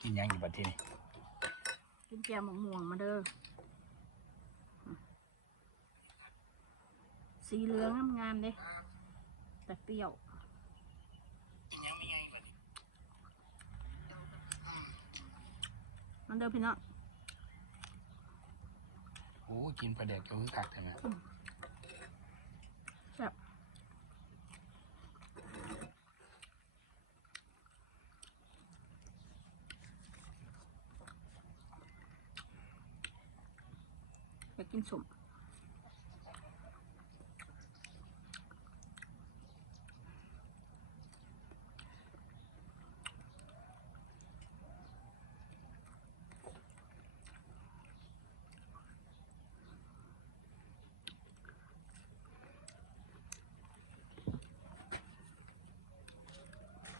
กินหยังอยู่บัดที่นี่กินแกงมะม่วงมาเด้อสีเหลืองงามๆเด้แต่เปรี้ยวมันเด้อพี่น้องโอ้กินปลาแดกเจ้าคือคักใช่ไหม แซ่บอยา กินสม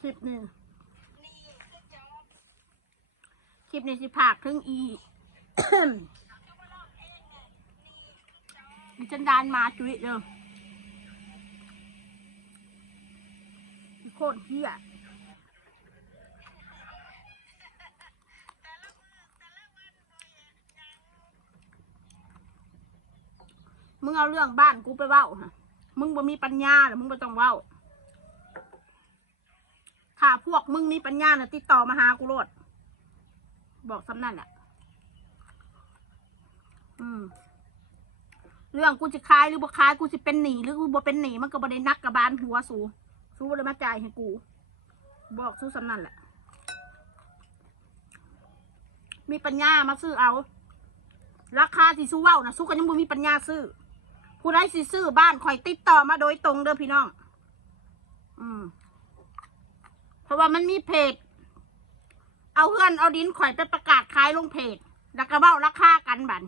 คลิปหนึ่งคลิปนี้สิผากถึงอี มีจันดานมาจุยเด้ออีโคตรเฮียมึงเอาเรื่องบ้านกูไปเว้าฮะ มึงบ่มีปัญญาหรือมึงบ่ต้องเว้า ถ้าพวกมึงมีปัญญาน่ะติดต่อมาหากูโลด บอกสำนั่นแหละ อืม เรื่องกูจะคายหรือบ่คายกูจะเป็นหนีหรือกูบ่เป็นหนีมันก็บ่ได้นักกับบานหัวสูสู้บ่ได้มาจ่ายให้กู บอกสู้สำนั่นแหละ มีปัญญามาซื้อเอา ราคาที่สู้เว้านะสู้กันยังบ่มีปัญญาซื้อผู้ใดสิซื้อบ้านคอยติดต่อมาโดยตรงเด้อพี่น้อง อืม เพราะว่ามันมีเพจ เอาเพื่อนเอาดินข่อยไปประกาศขายลงเพจ แล้วก็เบ้าราคากันบัน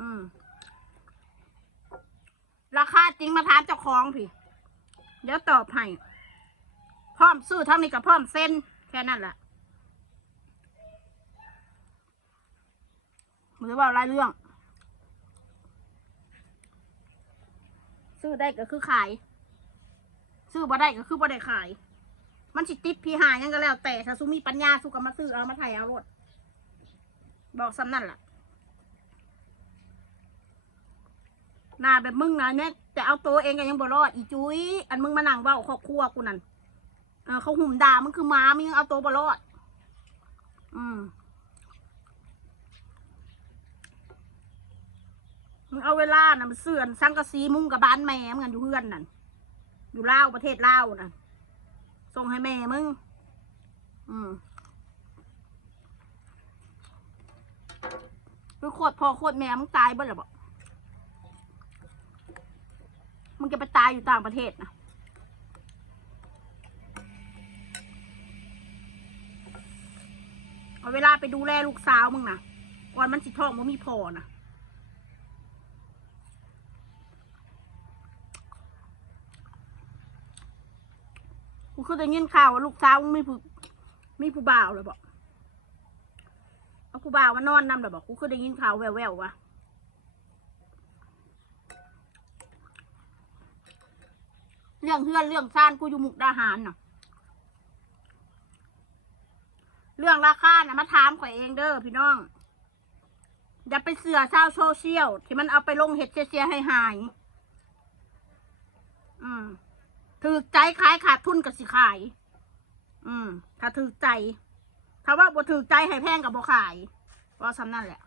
อืม ราคา จริงมาถามเจ้าของพี่ เดี๋ยวตอบให้พร้อมซื้อเท่านี้กับพร้อมเส้นแค่นั้นแหละมือว่าอะไรเรื่อง ซื้อได้ก็คือขาย ซื้อบ่ได้ก็คือบ่ได้ขาย มันสิติดพี่หายังก็แล้วแต่ถ้าซูมีปัญญาสู้ก็มาซื้อเอามาไถ่ายเอารถบอกซ้ำนั่นแหละ หน้าแบบมึงนะเนี่ยแต่เอาตัวเองก็ยังบ่รอดอีจุ้ยอันมึงมานั่งเว้าครอบครัวกูนั่นเออเขาหุ่มด่ามึงคือหมามึงยังเอาตัวบ่รอด อืมมึงเอาเวลานะมันเสื่อนสังกะสีมุงกับบ้านแม่มึงกันอยู่เพื่อนนั่นอยู่ลาวประเทศลาวนั่นส่งให้แม่มึง อืมคือโคตรพ่อโคตรแม่มึงตายบ่หรอบอก มึงจะไปตายอยู่ต่างประเทศนะเอาเวลาไปดูแลลูกสาวมึงนะก่อนมันสิท้องมันมีพอนะกูคือได้ยินข่าวว่าลูกสาวมึงมีผู้มีผู้บ่าวเลยบอกเอาผู้บ่าวมานอนนำเลยบอกกูคือได้ยินข่าวแววๆวะ เรื่องเฮือนเรื่องซ่านกูอยู่มุกดาหารน่ะ เรื่องราคาน่ะมาถามข่อยเองเด้อพี่น้อง อย่าไปเสือชาวโซเชียลที่มันเอาไปลงเห็ดเสียให้หาย อืมถือใจขายขาดทุนกับสิขาย อืม ถ้าถือใจ ถ้าว่าบ่ถือใจให้แพงกับบ่ขายว่าซ้ำนั่นแหละ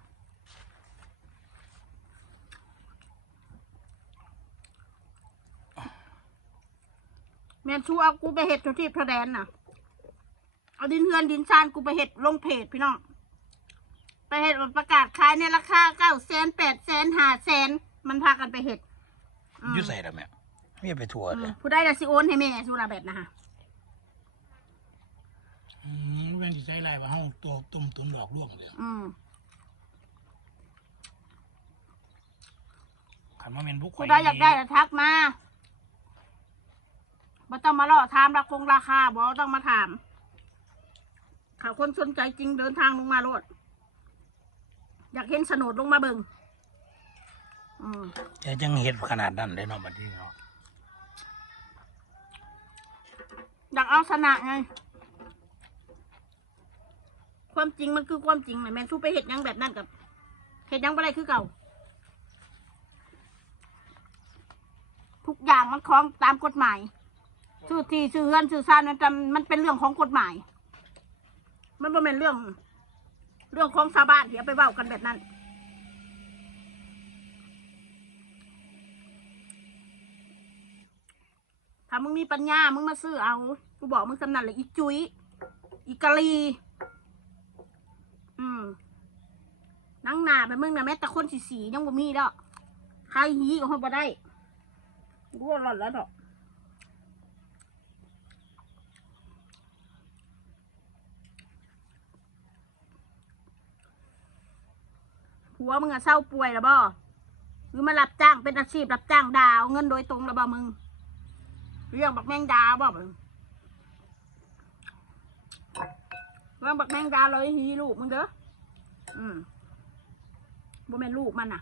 แม่นชูเอากูไปเห็ดทุกที่พระแดนน่ะ เอาดินเฮือนดินซานกูไปเห็ดลงเพจพี่น้องไปเห็ดประกาศขายในราคาเก้าแสนแปดแสนห้าแสนมันพากันไปเห็ดอืมอยุ่ใส่ละแม่ไม่ไปทัวร์อืเลมยผู้ได้ละสิโอนให้แม่สุราแบบนะฮะอืมเป็นสิใช้ลายว่าห้องตัวตุ่มตุ่มดอกร่วงเลยอืมคันว่าเป็นพวกข่ผู้ได้อยากได้ละทักมา บ่ต้องมาล่อถามราคงราคาบ่ต้องมาถามเขาคนสนใจจริงเดินทางลงมาโลด อยากเห็นโฉนดลงมาเบิงอืมแต่ยังเห็ดขนาดนั้นเลยเนาะบัดนี้เนาะอยากเอาชนะไง ความจริงมันคือความจริงเลยแม่นสู้ไปเห็ดหยังแบบนั้นกับเห็ดหยังบ่ได้คือเก่า ทุกอย่างมันคล้องตามกฎหมาย ชื่อที่ชื่อเฮือนชื่อซานมันจำมันเป็นเรื่องของกฎหมาย มันบ่เป็นเรื่อง เรื่องของชาวบ้านที่เอาไปเว้ากันแบบนั้น ถ้ามึงมีปัญญา มึงมาซื้อเอา กูบอกมึงสำนันเลยอีจุ้ยอีกะลี อืมนั่งหนาไปมึงนะแม้แต่คนสีสียังบ่มีดอกใครหีก็เขาบ่ได้กูว่าหล่อนแล้วดอก ผัวมึงอะเศร้าป่วยแล้วบ่หรือมารับจ้างเป็นอาชีพรับจ้างดาวเงินโดยตรงแล้วบ่มึง เรื่องบักแมงดาบ่มึงเรื่องบักแมงดาเลยฮีลูกมึงเด้ออืมบ่แม่นลูกมันน่ะ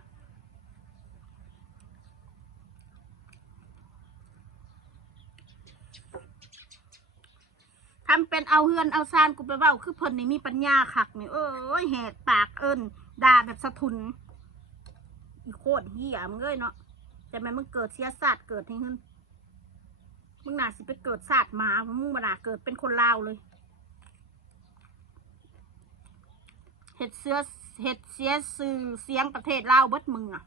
ทำเป็นเอาเฮือนเอาซานกูไปเว้าคือเพิ่นนี่มีปัญญาคักนี่เอ้ยแหกปากเอิ้น ด่าแบบสะทุน อีโคตรเหี้ยมึงเอ้ยเนาะแต่แม่มึงเกิดเสียศาสตร์เกิดให้หึนมึงน่าสิไปเกิดศาสตร์หมามึงบ่น่าเกิดเป็นคนลาวเลยเห็ดเสื้อเห็ดเสียสื่อเสียงประเทศลาวเบิดมึงอะ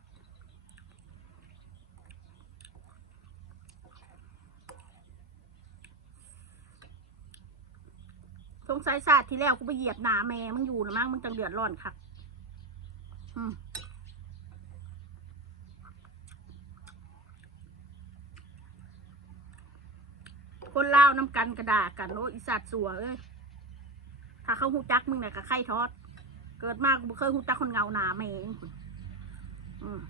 สงสัยศาสตร์ที่แล้วกูไปเหยียบหนาแม่มึงอยู่นะมั้งมึงจังเดือดร้อนค่ะ คนลาวน้ำกันกระดากันโอ้อีสัตว์สัวเอ้ยถ้าเขาหูจักมึงเนี่ยก็ไข่ทอด เกิดมากเคยหูจักคนเงาหนาแม่งพุ่นอืม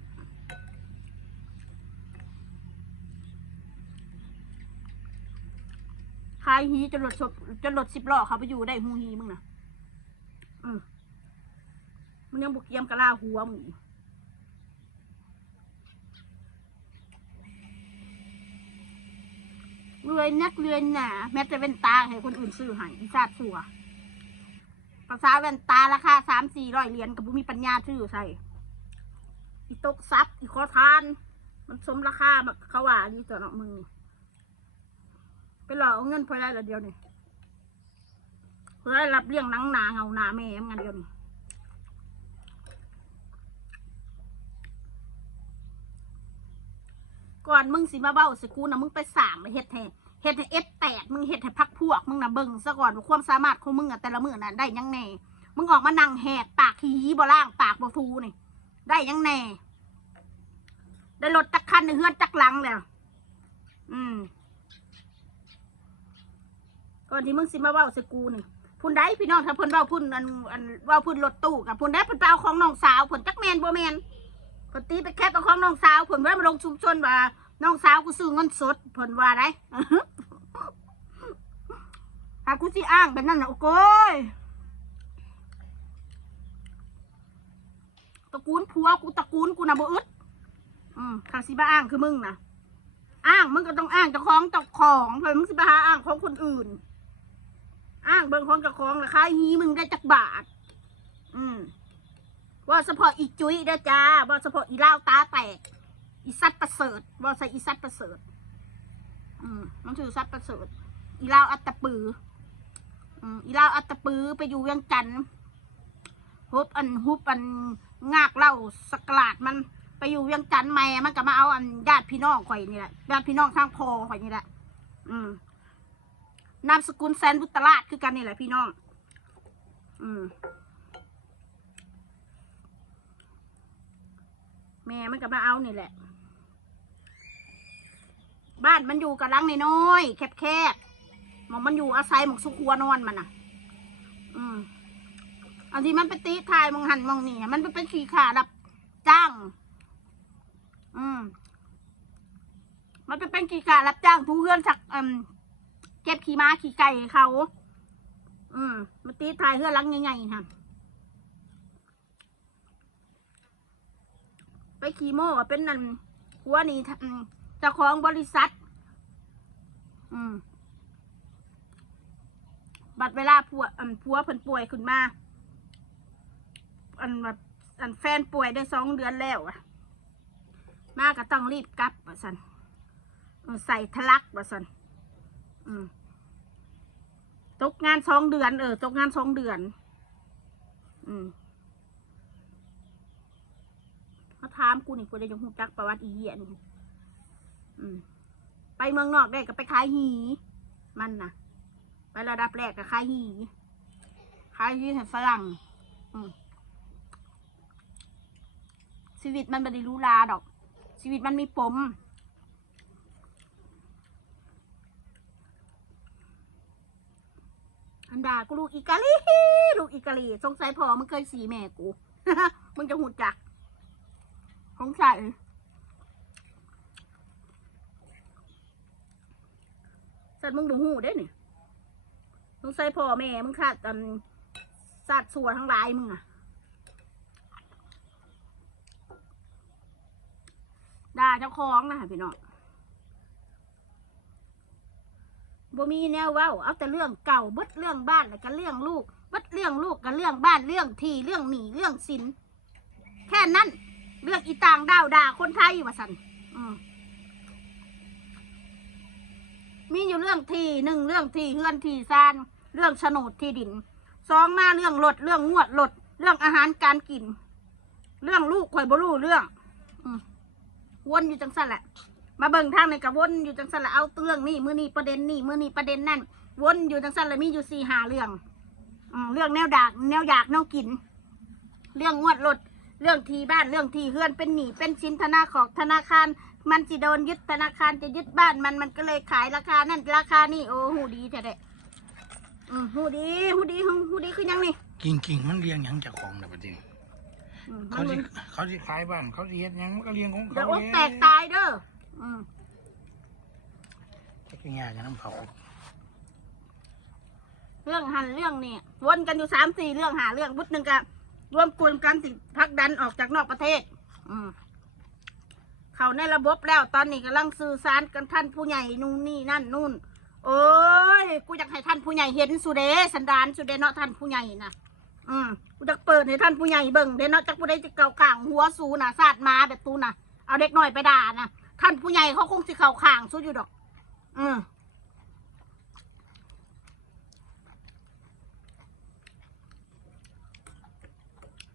ขายฮีจนรถจนรถสิบล้อเขาไปอยู่ได้หูฮีมึงนะ มึงยังบุกเยี่ยมกะลาหัวมึงเรือยนักเรือยหนาแม้แต่เป็นตาให้คนอื่นซื้อให้อีชาตสัวภาษาแว่นตาราคาสามสี่ร้อยเหรียญกับบุมีปัญญาชื่อใส่อีตกซับอีขอทาน มันสมราคาแบบเขาว่าดีตัวเนาะมึงไปหลอกเอาเงินพอได้ละเดียวนี่เพื่อได้รับเลี้ยงนังหนาเงาหนาแม่งานเดียวนี่ ก่อนมึงสิมาเบ้าสกูนะมึงไปสร้างไปเฮ็ดแทนเฮ็ดให้เอฟแตกมึงเฮ็ดให้พักพวกมึงนะเบิ่งซะก่อนว่าความสามารถของมึงอะแต่ละมือน่ะได้ยังแน่มึงออกมานั่งแหกปากขี้หีบ่ล่างปากบ่ทูนี่ได้ยังแน่ได้รถจักคันในเฮือนจักหลังแล้วอืมก่อนที่มึงสิมาเว้าสกูนี่พุ่นได้พี่น้องถ้าพิ่นเว้าพุ่นอันอันเว้าพุ่นรถตู้กับพุ่นได้พิ่นไปเอาของน้องสาวพิ่นจักแมนบ่แมน เพิ่นตีไปแค่ปเอาของน้องสาวเพิ่นไว้มาลงชุมชนว่าน้องสาวกูซื้อเงินสดเพิ่นว่าได้ถ้ากูสิอ้างแบบนั้นนะโอ้โกยตระกูลผัวกูตระกูลกูนะบ่อึดอืมถ้าสิมาอ้างคือมึงนะอ้างมึงก็ต้องอ้างเจ้าของเจ้าของเพื่อมึงสิไปหาอ้างของคนอื่น อ้างเบิ่งของเจ้าของราคาฮีมึงได้จักบาท อืม ว่าเฉพาะอีจุ้ยเด้อจ้าว่าเฉพาะอีเล่าตาแตกอีสัตว์ประเสริฐว่าใส่อีสัตว์ประเสริฐ อืมมันถือสัตว์ประเสริฐ อีเลาอัตตปือ อืมอีเลาอัตตปือไปอยู่เวียงจันทน์ฮุบอันฮุบอันงากเหล่าสกลาดมันไปอยู่เวียงจันทน์แม่มันก็มาเอาอันญาติพี่น้องข่อยนี่แหละญาติพี่น้องทางพอข่อยนี่แหละ อืมนามสกุลแซนบุตรลาดคือกันนี่แหละพี่น้อง อืม แม่มันก็มาเอานี่แหละ บ้านมันอยู่กับหลังน้อยๆแคบๆหมองมันอยู่อาศัยหมองสุขัวนอนมันน่ะ อืมอันที่มันไปตีทายมองหันมองนี่มันไปเป็นขี่ขารับจ้าง อืมมันไปเป็นขี่ขารับจ้างทูเพื่อนสักอืมเก็บขี่ม้าขี่ไก่เขา อืมมันตีทายเพื่อนลังใหญ่ๆค่ะ ไปขีโม่ก็เป็นนั่นหัวนี่เจ้าของบริษัท อืม บัดเวลาผัวอืมผัวเพิ่นป่วยขึ้นมา อันแบบอันแฟนป่วยได้สองเดือนแล้วอะมาก็ต้องรีบกลับว่าสันใส่ทะลักว่าสันอืมตกงานสองเดือน เออตกงานสองเดือน อืม เขาถามกูนี่กูได้ยังหูจักประวัติอีเหี้ยนี่อืมไปเมืองนอกได้ก็ไปขายหี มันนะไประดับแรกก็ขายหีขายหีให้ฝรั่งอืมชีวิตมันไม่ได้รู้ลาดอก ชีวิตมันมีปมอันดากูลูกอีกาลีลูกอีกาลีสงสัยพอมึงเคยสีแม่กู มึงจะหูจัก สงสัยสัตว์มึงดูหูได้นี่สงสัยพ่อแม่ มึงขาดอันสัตว์สัวทั้งหลายมึงอะด่าเจ้าของนะพี่น้องบ่มีแนวเว้า เอาแต่เรื่องเก่าบดเรื่องบ้านแล้วก็เรื่องลูกบดเรื่องลูกกับเรื่องบ้านเรื่องที่เรื่องหนีเรื่องสิน แค่นั้น เรื่องอีต่างดาวด่าคนไทยว่าสันอืมมีอยู่เรื่องที่หนึ่งเรื่องที่เฮือนที่ซานเรื่องโฉนดที่ดินสองมาเรื่องรถเรื่องงวดรถเรื่องอาหารการกิน เรื่องลูกข่อยบรูเรื่องอวนอยู่จังสันแหละ มาเบิ่งทางในกระวนอยู่จังสันละเอาเรื่องนี่มือนี่ประเด็นนี่มือนี่ประเด็นนั่นวนอยู่จังสันละมีอยู่สี่หาเรื่องอเรื่องแนวดากแนวอยากแนวกิน เรื่องงวดรถ เรื่องทีบ้านเรื่องทีเฮือนเป็นหนี้เป็นสินธนาของธนาคาร มันจะโดนยึดธนาคารจะยึดบ้านมันมันก็เลยขายราคานั่นราคานี่โอ้หูดีแท้เด้อืมหูดีหูดีหูหูดีคือยังนี่กิ่งกิ่งมันเลี้ยงหยังเจากของนะประเดี๋ยวอืมเขามันสิมันเขาสิขายบ้าน เขาสิเฮ็ดหยังมันก็เลี้ยงของเดี๋ยเขาวอกแตกตายเด้ออืมจักรยานจะน้ำเขาเรื่องหันเรื่องนี่วนกันอยู่สามสี่เรื่องหาเรื่องบุดหนึ่งกัน ร่วมกลุ่มกันสิพักดันออกจากนอกประเทศ อืมเขาในระบบแล้วตอนนี้กำลังสื่อสารกันท่านผู้ใหญ่นู่นนี่นั่นนู่นโอ้ยกูอยากให้ท่านผู้ใหญ่เห็นสุเดสันดานสุเดเนาะท่านผู้ใหญ่นะอืมกูจะเปิดให้ท่านผู้ใหญ่เบิ่งเดเนาะจากผู้ใดจะเก่าข่างหัวสูน่ะซาดมาแบบตูน่ะเอาเด็กหน่อยไปด่านะท่านผู้ใหญ่เขาคงสิเข่าข่างสู้อยู่ดอก อืม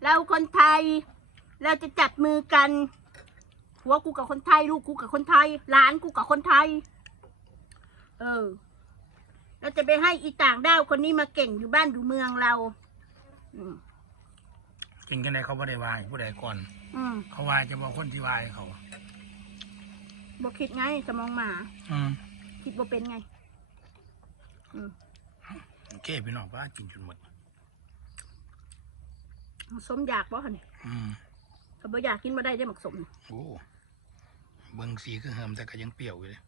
เราคนไทย เราจะจับมือกันหัวกูกับคนไทย ลูกกูกับคนไทยหลานกูกับคนไทย เออ เราจะไปให้อีต่างด้าวคนนี้มาเก่งอยู่บ้านอยู่เมืองเราอืมกินกันได้เขาบ่ได้วายผู้ใดก่อน อืมเขาวายจะบอกคนที่วายเขา บอกคิดไงสมองหมา อืมคิดบ่เป็นไงอืมโอเคพี่น้องว่ากินจนหมด สมอยากบ่หันอืมถ้าบ่อยากกินบ่ได้ได้หมักสมโอ้เบิ่งสีคือเหิมแต่ก็ยังเปรี้ยวอยู่เลย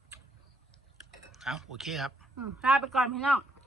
เอาโอเคครับ อืมลาไปก่อนพี่น้อง